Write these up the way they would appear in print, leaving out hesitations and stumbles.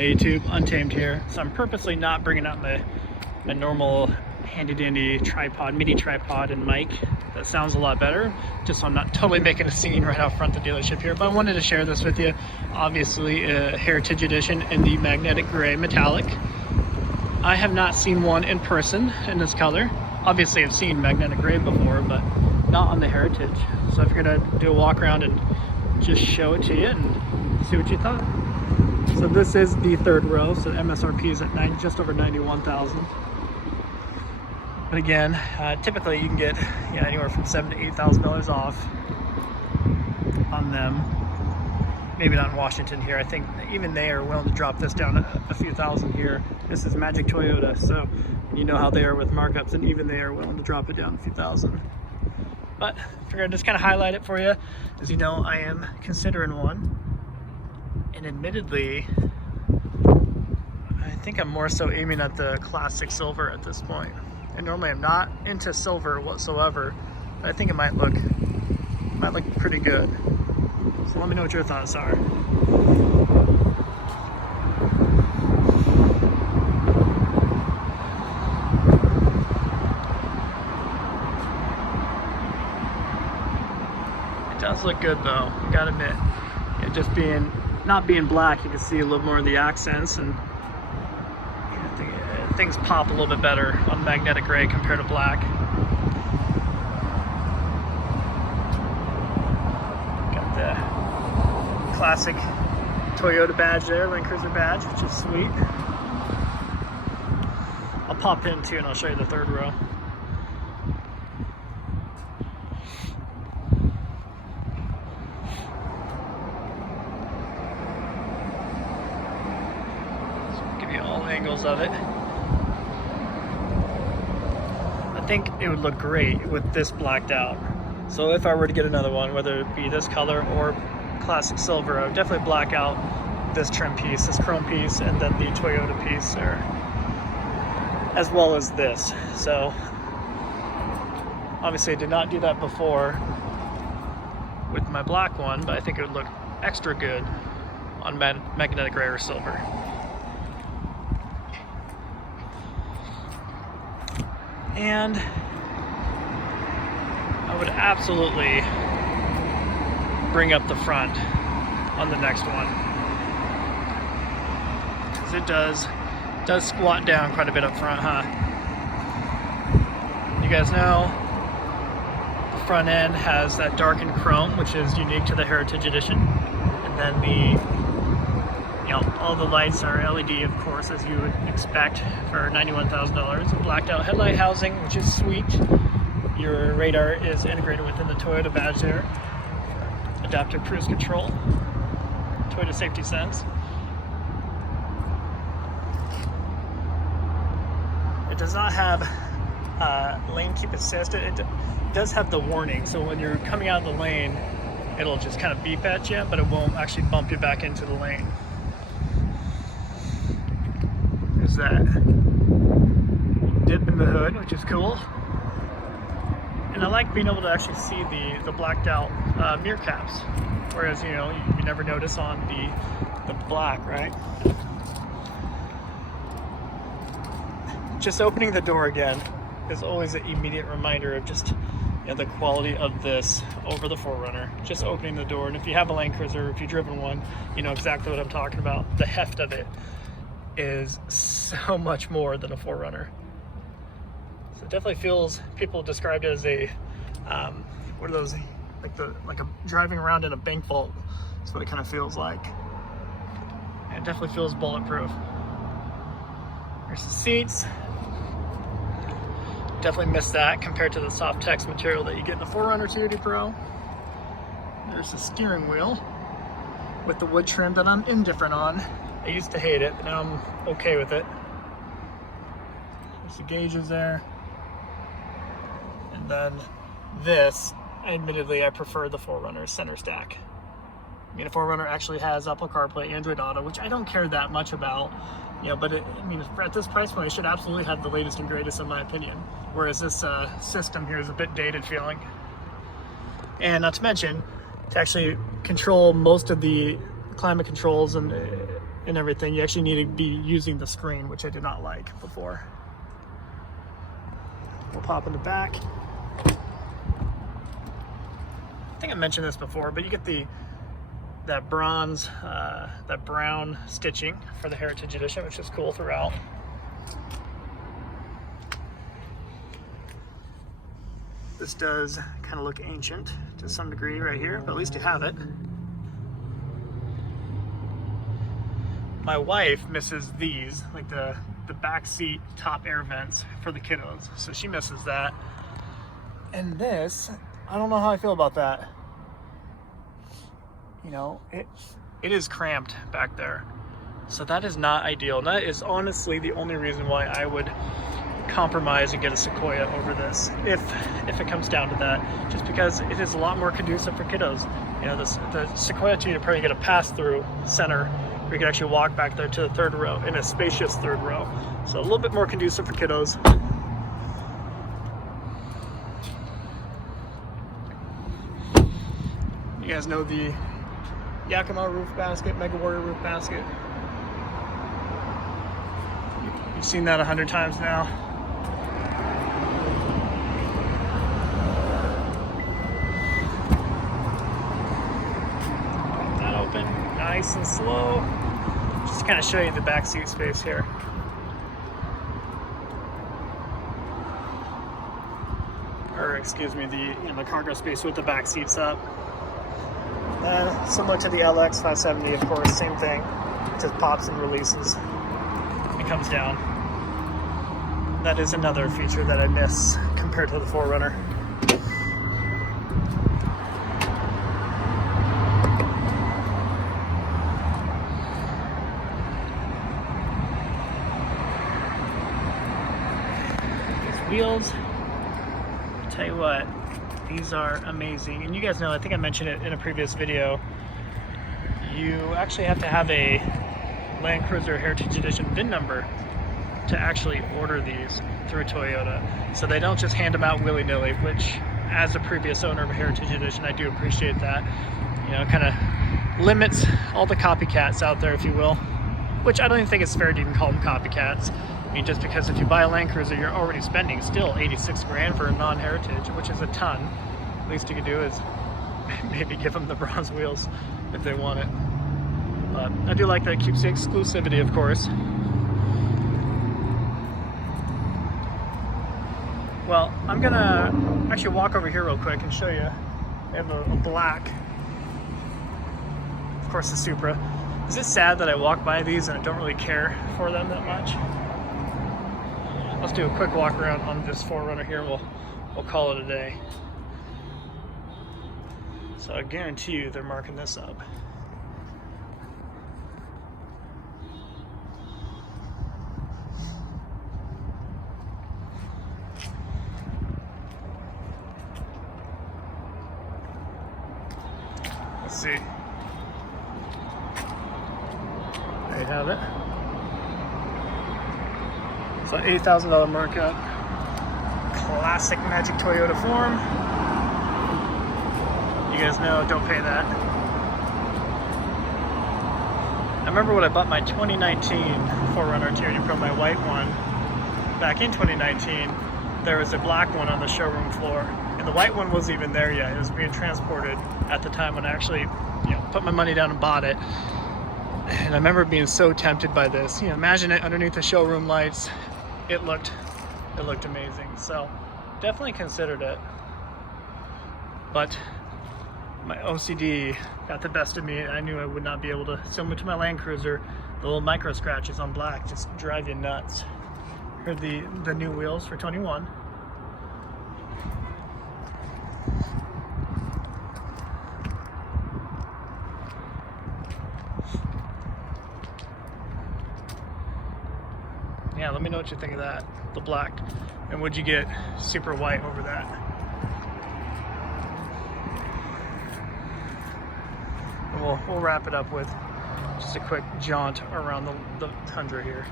Hey YouTube, Untamed here. So I'm purposely not bringing out my normal handy-dandy tripod, mini tripod and mic. That sounds a lot better, just so I'm not totally making a scene right out front of the dealership here. But I wanted to share this with you. Obviously a Heritage Edition in the magnetic gray metallic. I have not seen one in person in this color. Obviously I've seen magnetic gray before, but not on the Heritage. So I figured I'd do a walk around and just show it to you and see what you thought. So this is the third row, so MSRP is at just over 91,000. But again, typically you can get anywhere from $7,000 to $8,000 off on them. Maybe not in Washington here. I think even they are willing to drop this down a few thousand here. This is Magic Toyota, so you know how they are with markups, and even they are willing to drop it down a few thousand. But I figured I'd just kind of highlight it for you. As you know, I am considering one. And admittedly, I think I'm more so aiming at the classic silver at this point. And normally I'm not into silver whatsoever, but I think it might look pretty good. So let me know what your thoughts are. It does look good though, I gotta admit. It just not being black, you can see a little more of the accents, and things pop a little bit better on magnetic gray compared to black. Got the classic Toyota badge there, Land Cruiser badge, which is sweet. I'll pop in too and I'll show you the third row. Angles of it. I think it would look great with this blacked out. So if I were to get another one, whether it be this color or classic silver, I would definitely black out this trim piece, this chrome piece, and then the Toyota piece there, as well as this. So obviously I did not do that before with my black one, but I think it would look extra good on magnetic gray or silver. And I would absolutely bring up the front on the next one, because it does squat down quite a bit up front, huh? You guys know the front end has that darkened chrome, which is unique to the Heritage Edition, and then all the lights are LED, of course, as you would expect for $91,000. Blacked out headlight housing, which is sweet. Your radar is integrated within the Toyota badge there. Adaptive cruise control, Toyota safety sense. It does not have lane keep assist. It does have the warning, so when you're coming out of the lane, it'll just kind of beep at you, but it won't actually bump you back into the lane. There's that dip in the hood, which is cool. And I like being able to actually see the blacked out mirror caps, whereas you never notice on the black, right? Just opening the door again is always an immediate reminder of just the quality of this over the 4Runner. Just opening the door, and if you have a Land Cruiser, if you've driven one, you know exactly what I'm talking about. The heft of it is so much more than a 4Runner. So it definitely feels, people described it as a what are those, like a driving around in a bank vault. That's what it kind of feels like. And it definitely feels bulletproof. There's the seats. Definitely missed that compared to the soft text material that you get in the 4Runner 280 Pro. There's the steering wheel with the wood trim that I'm indifferent on. I used to hate it, but now I'm okay with it. There's the gauges there. And then this, admittedly, I prefer the 4Runner center stack. I mean, a 4Runner actually has Apple CarPlay, Android Auto, which I don't care that much about, but at this price point, it should absolutely have the latest and greatest in my opinion. Whereas this system here is a bit dated feeling. And not to mention, to actually control most of the climate controls and and everything, you actually need to be using the screen, which I did not like before. We'll pop in the back. I think I mentioned this before, but you get that bronze, that brown stitching for the Heritage Edition, which is cool throughout. This does kind of look ancient to some degree right here, but at least you have it. My wife misses these, like the back seat top air vents for the kiddos, so she misses that. And this, I don't know how I feel about that. You know, it is cramped back there, so that is not ideal. And that is honestly the only reason why I would compromise and get a Sequoia over this, if it comes down to that, just because it is a lot more conducive for kiddos. You know, the Sequoia 2, you're probably get a pass-through center where you can actually walk back there to the third row, in a spacious third row. So a little bit more conducive for kiddos. You guys know the Yakima roof basket, Mega Warrior roof basket. You've seen that 100 times now. Pop that open, nice and slow. Just to kind of show you the back seat space here. Or excuse me, the cargo space with the back seats up. And similar to the LX 570, of course, same thing. It just pops and releases. It comes down. That is another feature that I miss compared to the 4Runner. These wheels, I'll tell you what, these are amazing. And you guys know, I think I mentioned it in a previous video, you actually have to have a Land Cruiser Heritage Edition VIN number to actually order these through Toyota. So they don't just hand them out willy-nilly, which as a previous owner of a Heritage Edition, I do appreciate that. You know, kind of limits all the copycats out there, if you will, which I don't even think it's fair to even call them copycats. I mean, just because if you buy a Land Cruiser, you're already spending still 86 grand for a non-Heritage, which is a ton. Least you could do is maybe give them the bronze wheels if they want it. But I do like that it keeps the exclusivity, of course. Well, I'm gonna actually walk over here real quick and show you. We have a black, of course, the Supra. Is it sad that I walk by these and I don't really care for them that much? Let's do a quick walk around on this 4Runner here. We'll call it a day. So I guarantee you they're marking this up. Let's see. There you have it. So $8,000 markup. Classic Magic Toyota form. You guys know, don't pay that. I remember when I bought my 2019 4Runner Tyranny Pro, my white one, back in 2019, there was a black one on the showroom floor, and the white one wasn't even there yet. It was being transported at the time when I actually, put my money down and bought it. And I remember being so tempted by this. Imagine it underneath the showroom lights. It looked amazing. So definitely considered it. But my OCD got the best of me, and I knew I would not be able to. Similar to my Land Cruiser, the little micro scratches on black just drive you nuts. Here are the new wheels for 21. Yeah, let me know what you think of that, the black. And would you get super white over that? And we'll wrap it up with just a quick jaunt around the Tundra here.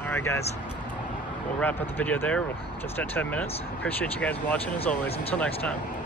All right, guys. we'll wrap up the video there. We're just at 10 minutes. Appreciate you guys watching as always. Until next time.